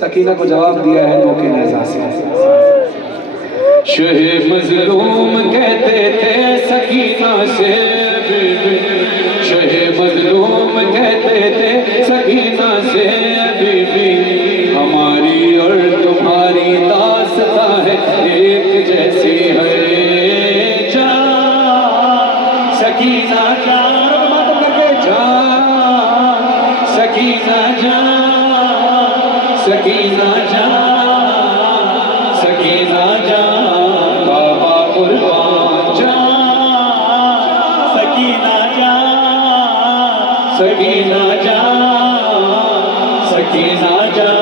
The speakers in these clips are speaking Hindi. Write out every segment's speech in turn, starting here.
सकीना को जवाब दिया है मौके नेज़ा से। शहे मजलूम कहते थे सकीना से, शहे मजलूम कहते थे सकीना से, बीबी हमारी और तुम्हारी दास्तां है एक जैसी है। जा सकीना जा, बात करके जा सकीना जा, सकीना जा, सकीना जा, बाबा कुर्बान जा, सकीना जा, सकीना जा, सकीना जा,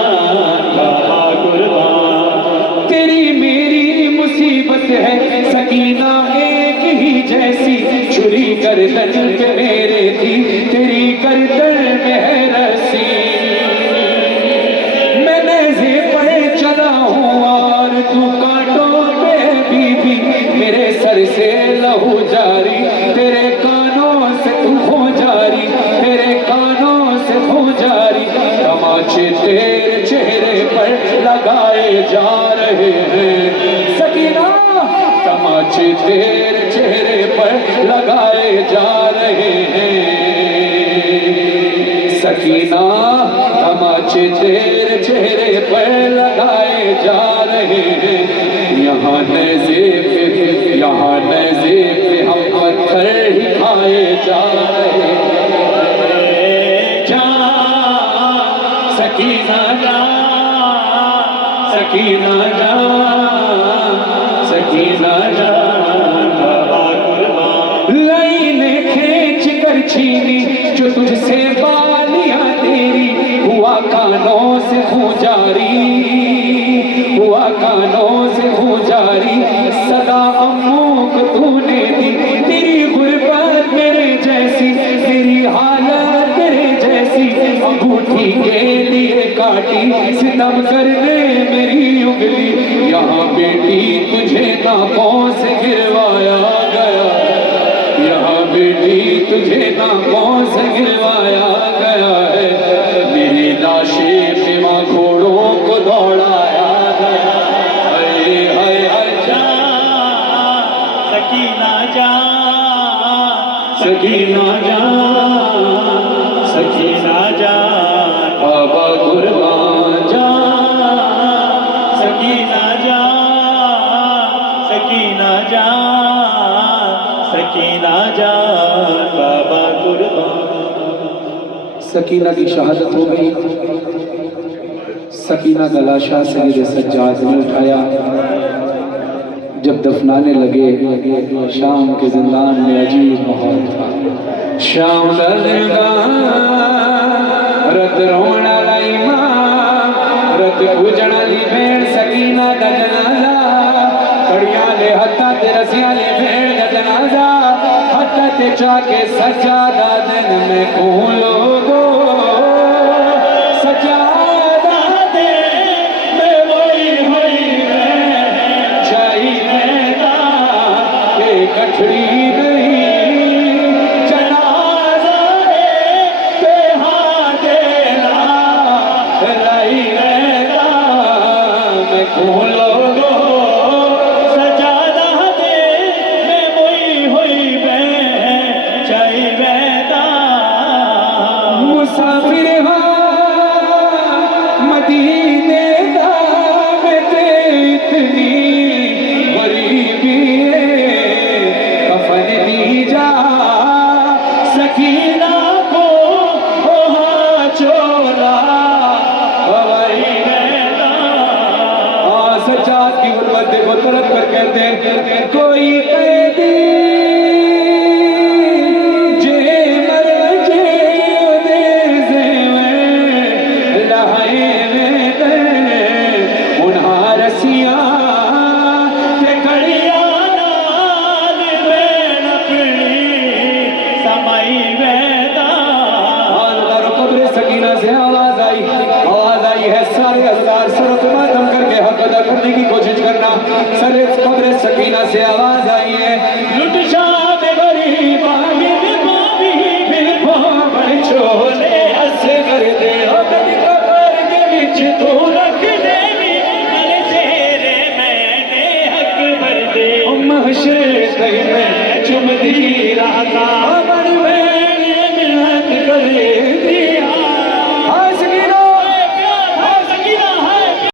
बाबा कुर्बान। तेरी मेरी मुसीबत है सकीना एक ही जैसी, छुरी गर्दन पे मेरे थी तेरी गर्दन में है रस्सी। मेरे सर से लहू जारी, तेरे कानों से तू हो जारी, तेरे कानों से हो जारी। तमाचे तेरे चेहरे पर लगाए जा रहे हैं सकीना, तमाचे तेरे चेहरे पर लगाए जा रहे हैं सकीना, तमाचे तेरे चेहरे पर लगाए जा रहे हैं। यहाँ नेज़े पे, यहाँ नेज़े पे हम पत्थर ही खाए जा रहे हैं। जा सकीना जा, सकीना जा, सकीना जा, बाबा कुर्बान। लाइने खींच कर छीनी जो तुझसे बालियां तेरी, हुआ कानों से खूं जारी, हुआ कानों से खूं जारी। सदा अम्मू को तूने दी, तेरी गुर्बत मेरे जैसी, तेरी हालत तेरे जैसी। अंगूठी के लिए काटी सितम करने मेरी उंगली, यहाँ बेटी तुझे नाकों से गिरवाया गया, यहाँ बेटी तुझे नाकों से गिरवाया गया है। मेरी लाशें फिमा घोड़ों को दौड़ाया गया। हाय हाय हाय जा सकीना जा, सकीना जा, सकीना जा, बाबा कुर्बान जा, सकीना जा, सकीना जा, सकीना जा, बाबा कुर्बान। सकीना की शहादत हो गई। सकीना का लाशा सैयद सज्जाद ने उठाया। जब दफनाने लगे शाम के जिंदान में अजीब माहौल था। शाम का जिंदान रत रोना लाई मां, रत पूजना ली भेड़ सकीना का जनाजा, कड़िया ले हत्था ते रसिया ले भेड़ का जनाजा, हत्था ते चाके सज्जादा दिन में कौन लोगो, सज्जादा दे में वही हुई चाई मैदा के कठड़ी नहीं, जनाजा है बेहार देना लाई मैदा में कौन लोगो, सज्जादा दे में वही हुई चाई मैदा। मुसाफिर मदीने दा में इतनी गरीबी है, कफन दी जा सकीना को वहाँ चोला हवाई मैदान। सज्जाद की गुर्बत देखो तरफ कर कहते हैं कोई कैदी करने की कोशिश करना। सरे कब्र सकीना से आवाज आई है, लुट शाह गरीब छोले असगर दे कब्र के विच तू बड़ी मेरी मिन्नत करे